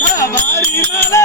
சபாரிமலை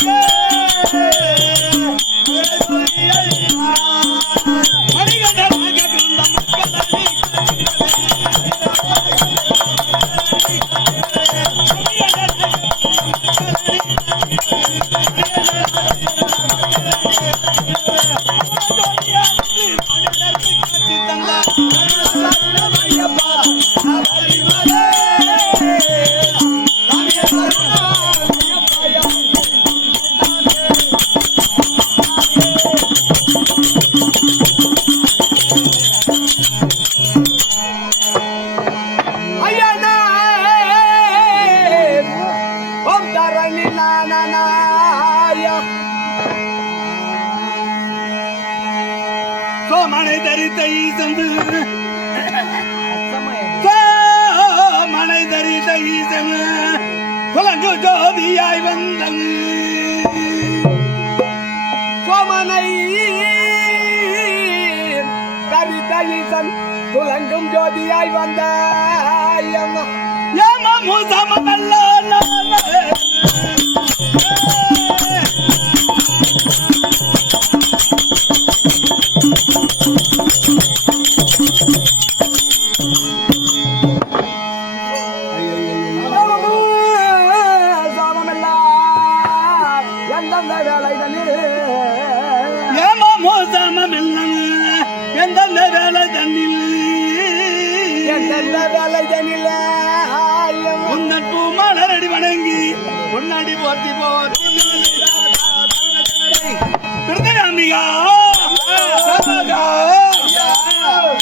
Yeah. ஐயனே! ஓம் தரணி நானநாய. சோமனை தரித்த ஈசன் சோமனை தரித்த ஈசன் குலங்கு ஜோதியாய் வந்தன் சோமனை கரித்த ஈசன் துலங்கும் ஜோதியாய் வந்த ஏமமு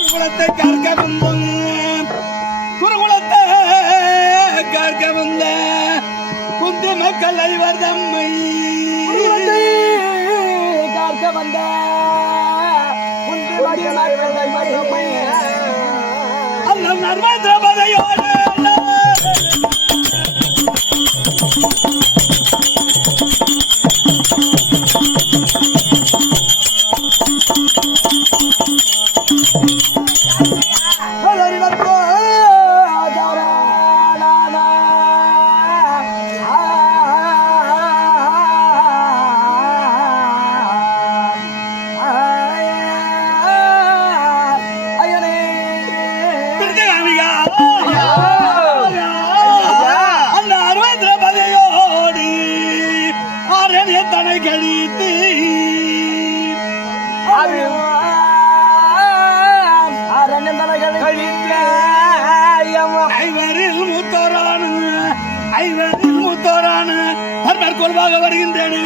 குருகுலத்தை கற்க வந்தோம். குருகுலத்தை கற்க வந்த குந்தி மக்கள் ஐவர் தம்மை. காக்க வந்த குந்தி. அந்த நர்மதிரபதையோடு நான் மேற்கொள்வாக வருகின்றேன்.